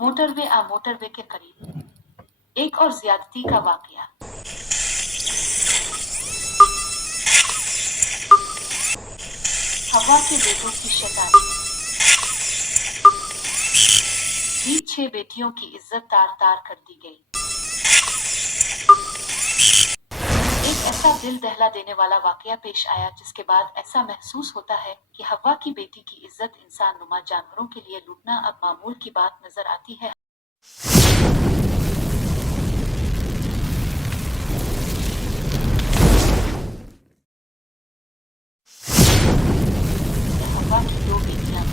Motorway के करीब एक और ज्यादती का वाकया। हवा के बेटों की शैतानी। भी 6 बेटियों की इज्जत तार तार कर दी गई। एक ऐसा दिल दहला देने वाला वाकया पेश आया जिसके बाद ऐसा महसूस होता है कि हव्वा की बेटी की इज्जत इंसान नुमा जानवरों के लिए लूटना अब मामूल की बात नजर आती है। हव्वा की 2 बेटियां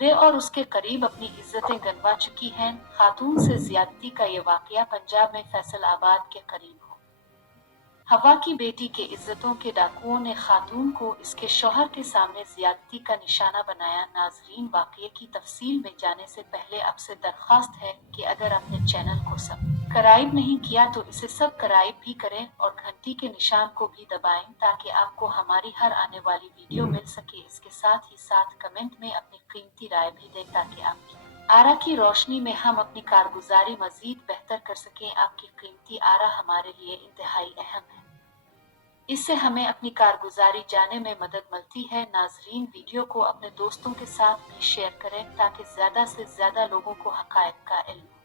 वे और उसके करीब अपनी इज्जतें गंवा चुकी हैं। खातून से ज्यादती का ये वाकया पंजाब में फैसलाबाद के करीब हो। हवा की बेटी के इज्जतों के डाकुओं ने खातून को इसके शौहर के सामने ज्यादती का निशाना बनाया। नाजरीन, वाकये की तफसील में जाने से पहले आपसे दरख्वास्त है कि अगर आपने चैनल को सब्सक्राइब नहीं किया तो इसे सब्सक्राइब भी करें और घंटी के निशान को भी दबाएं ताकि आपको हमारी हर आने वाली वीडियो मिल सके। इसके साथ ही साथ कमेंट में अपनी कीमती राय भी दें ताकि आपकी आरा की रोशनी में हम अपनी कारगुजारी मजीद बेहतर कर सकें। आपकी कीमती आरा हमारे लिए इंतहाई अहम है, इससे हमें अपनी कारगुजारी जाने में मदद मिलती है। नाजरीन, वीडियो को अपने दोस्तों के साथ भी शेयर करें ताकि ज्यादा से ज्यादा लोगों को हकायक का इल्म हो।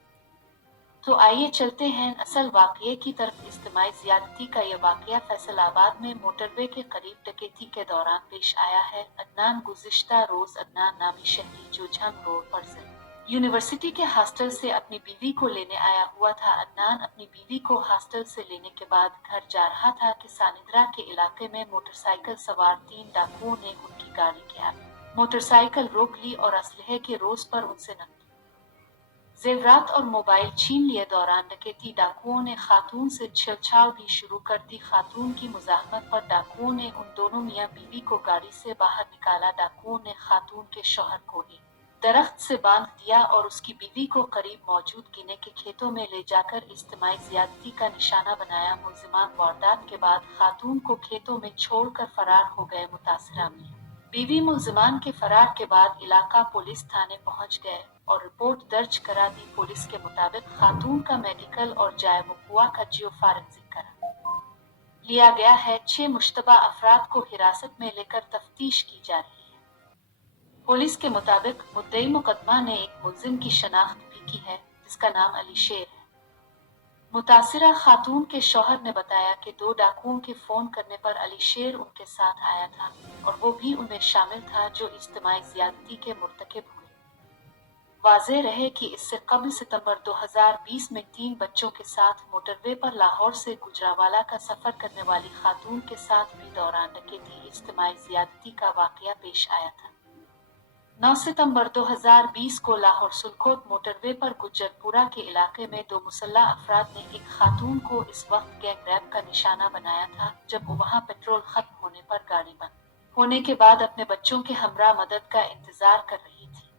तो आइए चलते हैं असल वाकये की तरफ। इज्तिमाई ज्यादती का ये वाकया फैसलाबाद में मोटरवे के करीब डकैती के दौरान पेश आया है। अदनान गुज़िश्ता रोज अदनान नामी शहरी जो झंग रोड पर से यूनिवर्सिटी के हॉस्टल से अपनी बीवी को लेने आया हुआ था। अदनान अपनी बीवी को हॉस्टल से लेने के बाद घर जा रहा था कि सानिद्रा के इलाके में मोटरसाइकिल सवार 3 डाकुओं ने उनकी गाड़ी के आगे मोटरसाइकिल रोक ली और असलहे के रोज पर उनसे नकदी, जेवरात और मोबाइल छीन लिए। दौरान डकैती डाकुओं ने खातून से छेड़छाड़ भी शुरू कर दी। खातून की मुजाहमत पर डाकुओं ने उन दोनों मियां बीवी को गाड़ी से बाहर निकाला। डाकुओं ने खातून के शौहर को एक दरख्त से बांध दिया और उसकी बीवी को करीब मौजूद गिने के खेतों में ले जाकर इज्तिमाई ज्यादती का निशाना बनाया। मुलजिमान वारदात के बाद खातून को खेतों में छोड़कर फरार हो गए। मुतासिरा मियां बीवी मुलजिमान के फरार के बाद इलाका पुलिस थाने पहुंच गए और रिपोर्ट दर्ज करा दी। पुलिस के मुताबिक खातून का मेडिकल और जाए वकुआ का जियो फॉरेंसिक करा लिया गया है। 6 मुश्तबा अफराद को हिरासत में लेकर तफ्तीश की जा रही है। पुलिस के मुताबिक मुद्दई मुकदमा ने एक मुलजिम की शनाख्त भी की है जिसका नाम अली शेर है। मुतासिरा खातून के शौहर ने बताया कि 2 डाकुओं के फोन करने पर अली शेर उनके साथ आया था और वो भी उनमें शामिल था जो इज्तिमाई ज्यादती के मुर्तकिब हुए। वाज़ेह रहे कि इससे कबल सितंबर 2020 में 3 बच्चों के साथ मोटरवे पर लाहौर से गुजरावाला का सफर करने वाली खातून के साथ भी दौरान डकैती इज्तिमाई ज्यादती का वाकया पेश आया था। 9 सितंबर 2020 को लाहौर सुलकोट मोटरवे पर गुज्जरपुरा के इलाके में 2 मुसल्लह अफराद ने एक खातून को इस वक्त गैंग रैप का निशाना बनाया था जब वो वहां पेट्रोल खत्म होने पर गाड़ी बंद होने के बाद अपने बच्चों के हमरा मदद का इंतजार कर रही थी।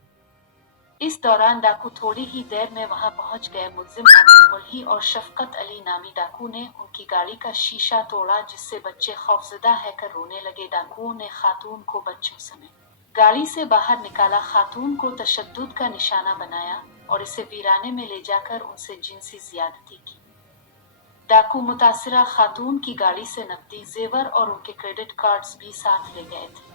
इस दौरान डाकू थोड़ी ही देर में वहां पहुंच गए। मुलजिम आबिद मुल्ही और शफकत अली नामी डाकू ने उनकी गाड़ी का शीशा तोड़ा जिससे बच्चे खौफजदा होकर रोने लगे। डाकुओं ने खातून को बच्चों समेत गाड़ी से बाहर निकाला, खातून को तशद्दुद का निशाना बनाया और इसे वीराने में ले जाकर उनसे जिनसी ज्यादती की। डाकू मुतासिरा खातून की गाड़ी से नकदी, जेवर और उनके क्रेडिट कार्ड्स भी साथ ले गए थे।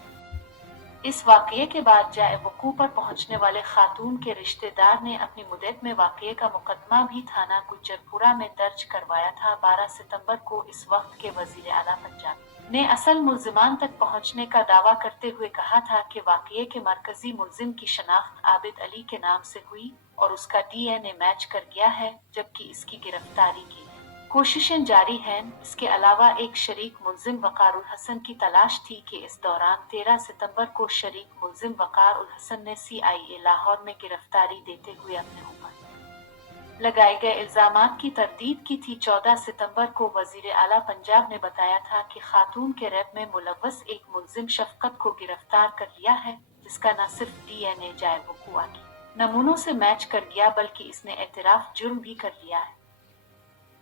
इस वाकये के बाद जाए वकूअ पर पहुंचने वाले खातून के रिश्तेदार ने अपनी मुद्दत में वाकये का मुकदमा भी थाना गुज्जरपुरा में दर्ज करवाया था। 12 सितंबर को इस वक्त के वजीर आला पंजाब ने असल मुलजिमान तक पहुंचने का दावा करते हुए कहा था कि वाकये के मरकजी मुलजिम की शनाख्त आबिद अली के नाम से हुई और उसका DNA मैच कर गया है जबकि इसकी गिरफ्तारी की कोशिशें जारी हैं। इसके अलावा एक शरीक मुलजिम वकार उल हसन की तलाश थी कि इस दौरान 13 सितंबर को शरीक मुलजिम वकार उल हसन ने CIA लाहौर में गिरफ्तारी देते हुए अपने ऊपर लगाए गए इल्जामात की तरदीद की थी। 14 सितंबर को वजीर आला पंजाब ने बताया था कि खातून के रेप में मुलव्वस एक मुलजिम शफकत को गिरफ्तार कर लिया है जिसका न सिर्फ DNA जाए वकुआ के नमूनों से मैच कर गया बल्कि इसने एतराफ जुर्म भी कर लिया है।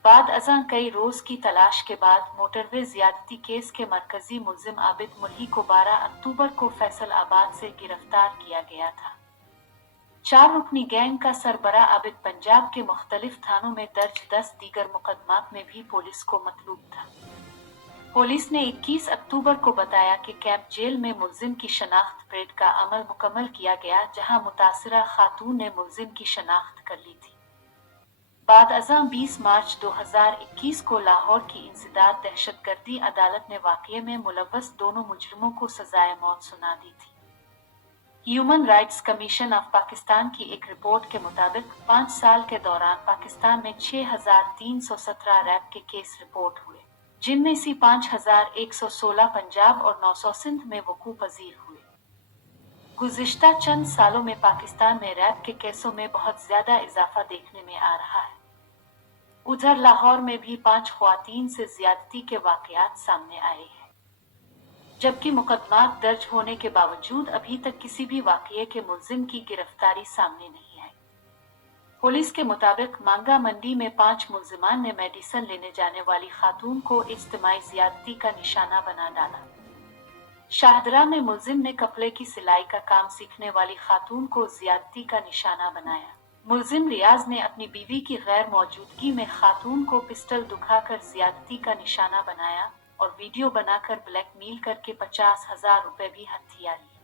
बाद अज़ां कई रोज की तलाश के बाद मोटरवे ज्यादती केस के मरकजी मुलजिम आबिद मुल्ही को 12 अक्टूबर को फैसलाबाद से गिरफ्तार किया गया था। 4 रुकनी गैंग का सरबराह आबिद पंजाब के मुख्तलिफ थानों में दर्ज 10 दीगर मुकदमात में भी पुलिस को मतलूब था। पुलिस ने 21 अक्टूबर को बताया कि कैंप जेल में मुलजिम की शनाख्त परेड का अमल मुकम्मल किया गया, जहां मुतासिरा खातून ने मुलजिम की शनाख्त कर ली थी। बाद अज़ां 20 मार्च 2021 को लाहौर की इंसदाद दहशतगर्दी अदालत ने वाक़ये में मुलव्वस दोनों मुजरिमों को सजाए मौत सुना दी थी। Human rights commission of Pakistan की एक रिपोर्ट के मुताबिक 5 साल के दौरान पाकिस्तान में 6,317 रैप के केस रिपोर्ट हुए, जिनमें से 5,116 पंजाब और 900 सिंध में वकूअ पजीर हुए। गुज़िश्ता चंद सालों में पाकिस्तान में रैप के केसों में बहुत ज्यादा इजाफा देखने में आ रहा है। उधर लाहौर में भी 5 ख्वातीन से ज्यादती के वाकयात सामने आए हैं, जबकि मुकदमात दर्ज होने के बावजूद अभी तक किसी भी वाकये के मुलजिम की गिरफ्तारी सामने नहीं आई। पुलिस के मुताबिक मांगा मंडी में 5 मुलजिमान ने मेडिसिन लेने जाने वाली खातून को इज्तिमाई ज्यादती का निशाना बना डाला। शाहदरा में मुलजिम ने कपड़े की सिलाई का काम सीखने वाली खातून को ज्यादती का निशाना बनाया। मुलजिम रियाज ने अपनी बीवी की गैर मौजूदगी में खातून को पिस्टल दिखाकर ज्यादती का निशाना बनाया और वीडियो बनाकर ब्लैकमेल करके 50,000 रुपए भी हथिया लिए।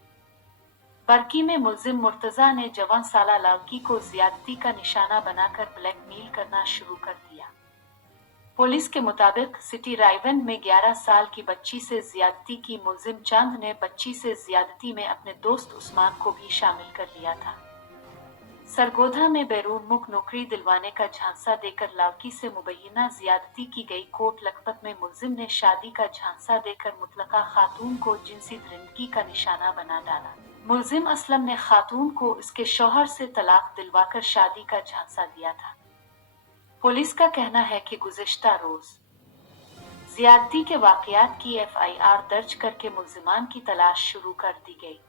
बरकी में मुलजिम मुर्तजा ने जवान साला लड़की को ज्यादती का निशाना बनाकर ब्लैकमेल करना शुरू कर दिया। पुलिस के मुताबिक सिटी रायवन में 11 साल की बच्ची से ज्यादती की मुलजिम चांद ने बच्ची से ज्यादती में अपने दोस्त उस्मान को भी शामिल कर लिया था। सरगोधा में बैरून मुल्क नौकरी दिलवाने का झांसा देकर लड़की से मुबैना ज्यादती की गई। कोट लखपत में मुलजिम ने शादी का झांसा देकर मुतलका खातून को जिनसी दरिंदगी का निशाना बना डाला। मुलजिम असलम ने खातून को इसके शौहर से तलाक दिलवाकर शादी का झांसा दिया था। पुलिस का कहना है कि गुज़िश्ता रोज ज्यादती के वाकयात की FIR दर्ज करके मुलजिमान की तलाश शुरू कर दी गई।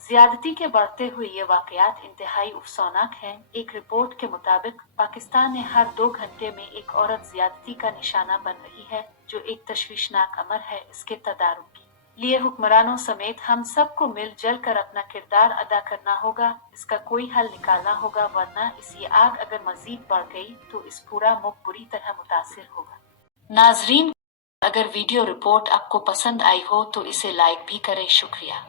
ज्यादती के बढ़ते हुए ये वाकयात इंतहाई अफसोसनाक हैं। एक रिपोर्ट के मुताबिक पाकिस्तान में हर 2 घंटे में एक औरत ज्यादती का निशाना बन रही है, जो एक तशवीशनाक अमर है। इसके तदारुक के लिए हुक्मरानों समेत हम सबको मिलजुल कर अपना किरदार अदा करना होगा। इसका कोई हल निकालना होगा, वरना इस ये आग अगर मजीद बढ़ गई तो इस पूरा मुल्क बुरी तरह मुतासिर होगा। नाजरीन, अगर वीडियो रिपोर्ट आपको पसंद आई हो तो इसे लाइक भी करें। शुक्रिया।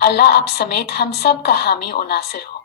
अल्लाह आप समेत हम सब का हामी और नासिर हो।